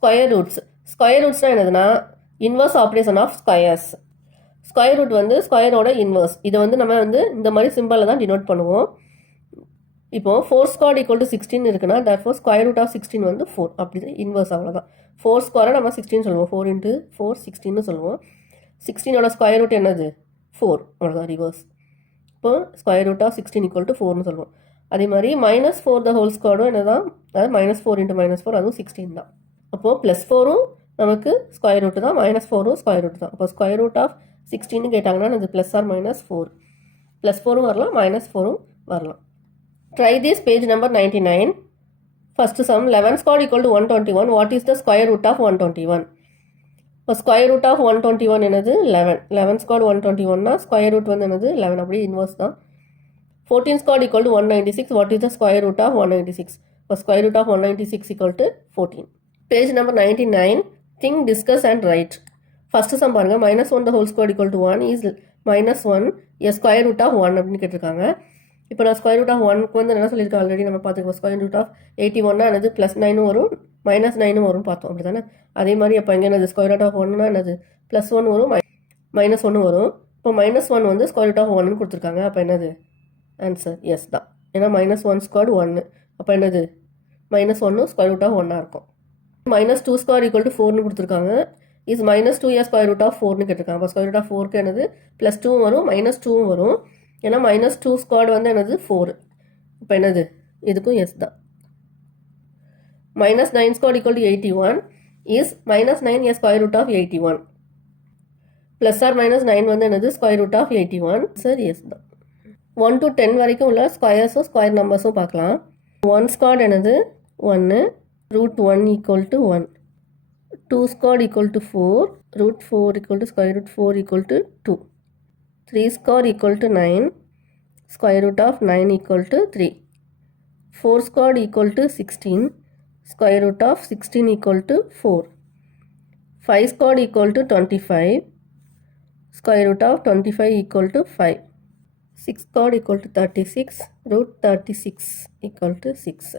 Square ரூட்ஸ்னால் என்னதுன்னா inverse operation of squares. Square root வந்து ஸ்கொயரோட இன்வர்ஸ். இதை வந்து நம்ம வந்து இந்த மாதிரி சிம்பிளில் தான் டினோட் பண்ணுவோம். இப்போ 4 ஸ்கொயர் ஈக்குவல் டு 16 இருக்குன்னா therefore ஸ்கொயர் ரூட் ஆஃப் 16 வந்து 4. அப்படி தான் இன்வர்ஸ், அவ்வளோதான். 4 ஸ்கொயரை நம்ம 16 சொல்லுவோம். 4 × 4 16 சொல்லுவோம். 16ஓட ஸ்கொயர் ரூட் என்னது 4, அவ்வளோதான் ரிவர்ஸ். இப்போ square root of 16 equal to 4னு சொல்லுவோம். அதே மாதிரி -4 த ஹோல் ஸ்கொயரும் என்ன தான், அதாவது -4 × -4 அதுவும் 16 தான். அப்போது +4ம் நமக்கு ஸ்கொயர் ரூட்டு தான், -4ம் ஸ்கொயர் ரூட் தான். அப்போ ஸ்கொயர் ரூட் ஆஃப் 16 கேட்டாங்கன்னா அது +or -4, +4ம் வரலாம் -4ம் வரலாம். Try this, page number 99. First sum, 11 squared equal to 121. What is the square root of 121? இப்போ square root of 121 என்னது 11. 11 squared 121னா square root வந்து என்னது 11, அப்படியே inverse தான். 14 squared equal to 196. What is the square root of 196? இப்போ square root of 196 equal to 14. Page number 99. Think, discuss and write. First sum பாருங்க, -1 the whole squared equal to 1 is -1 a square root of 1 அப்படின்னு கேட்டிருக்காங்க. இப்போ நான் square root of 1க்கு வந்து என்ன சொல்லியிருக்கேன் ஆல்ரெடி நம்ம பார்த்துருக்கோம். ஸ்கொயர் ரூட் ஆஃப் 81னா என்னது +9 வரும் -9 வரும் பார்த்தோம், அப்படி தானே. அதே மாதிரி அப்போ இங்கே என்னது ஸ்கொயர் ரூட் ஆஃப் 1னா என்னது +1 வரும் -1 வரும். இப்போ -1 வந்து ஸ்கொயர் ரூட் ஆஃப் 1னு கொடுத்துருக்காங்க. அப்போ என்னது ஆன்சர் எஸ் தான். ஏன்னா -1 ஸ்கொயர் 1, அப்போ என்னது -1 ஸ்கொயர் ரூட் ஆஃப் 1ஆக இருக்கும். -2 ஸ்கொயர் ஈக்குவல் டு 4னு கொடுத்துருக்காங்க. Is -2 a square root of 4னு கேட்டிருக்காங்க. அப்போ ஸ்கொயர் ரூட் ஆஃப் 4க்கு என்னது +2 வரும் -2 வரும். ஏன்னா -2 ஸ்கொயர் வந்து என்னது 4. இப்போ என்னது இதுக்கும் எஸ் தான். -9 square equal to 81 is -9 a square root of 81. +or -9 வந்து என்னது square root of 81. Sir yes தான். 1 to 10 வரைக்கும் உள்ள ஸ்கொயர்ஸும் ஸ்கொயர் நம்பர்ஸும் பார்க்கலாம். 1 ஸ்கொயர் என்னது 1, √1 equal to 1. 2 square equal to 4, √4 equal to square root 4 equal to 2. 3 square equal to 9, square root of 9 equal to 3. 4 square equal to 16, square root of 16 equal to 4. 5 square equal to 25, square root of 25 equal to 5. 6 square equal to 36, √36 equal to 6.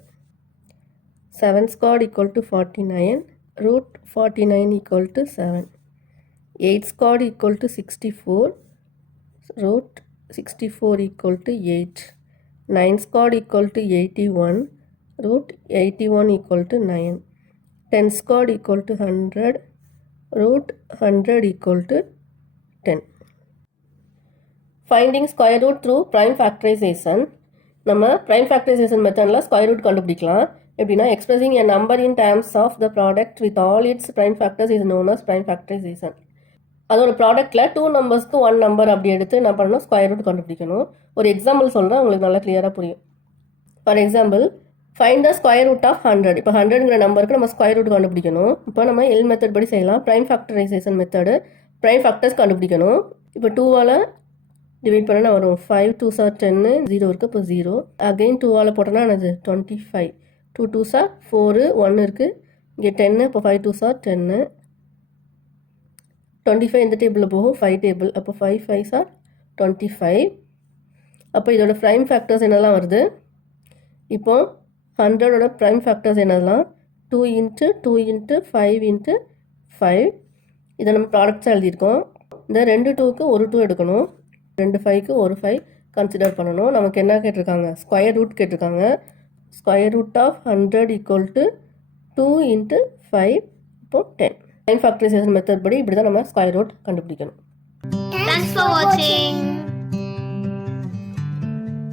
7 square equal to 49, √49 equal to 7. 8 square equal to 64, √64 equal to 8. 9 squared equal to 81, √81 equal to 9. 10 squared equal to 100, √100 equal to 10. Finding square root through prime factorization. நம்ம prime factorization மெத்தடில் square root கண்டுபிடிக்கலாம். எப்படின்னா expressing a number in terms of the product with all its prime factors is known as prime factorization. அதோட ப்ராடக்ட்டில் 2 நம்பர்ஸ்க்கு 1 number அப்படி எடுத்து என்ன பண்ணணும், square root கண்டுபிடிக்கணும். ஒரு எக்ஸாம்பிள் சொல்கிறேன், உங்களுக்கு நல்லா கிளியராக புரியும். For example, find the square root of 100. இப்போ 100ங்கிற நம்பருக்கு நம்ம ஸ்கொயர் ரூட் கண்டுபிடிக்கணும். இப்போ நம்ம எல் மெத்தட் படி செய்யலாம். Prime factorisation method, prime factors கண்டுபிடிக்கணும். இப்போ 2ஆல் டிவைட் பண்ணால் வரும் 5 2s are 10, 0 இருக்குது, இப்போ 0. அகெயின் 2ஆல் போட்டோன்னா என்னது 25. 2 2s are 4, 1 இருக்குது, இங்கே 10, இப்போ 5 2s are 10. 25 இந்த டேபிளில் போகும், 5 டேபிள், அப்போ 5 5s are 25. அப்போ இதோட ப்ரைம் ஃபேக்டர்ஸ் என்னெல்லாம் வருது, இப்போ 100ஓட ப்ரைம் ஃபேக்டர்ஸ் என்னெல்லாம் 2 × 2 × 5 × 5. இதை நம்ம ப்ராடக்ட்ஸாக எழுதியிருக்கோம். இந்த 2 2க்கு ஒரு 2 எடுக்கணும், 2 5க்கு ஒரு 5 கன்சிடர் பண்ணணும். நமக்கு என்ன கேட்டிருக்காங்க, ஸ்கொயர் ரூட் கேட்டிருக்காங்க. Square root of 100 equal to 2 × 5, இப்போ 10. ப்ரைம் ஃபேக்டரைசேஷன் மெத்தட் படி இப்படி தான் நம்ம ஸ்கொயர் ரூட் கண்டுபிடிக்கணும். Thanks for watching.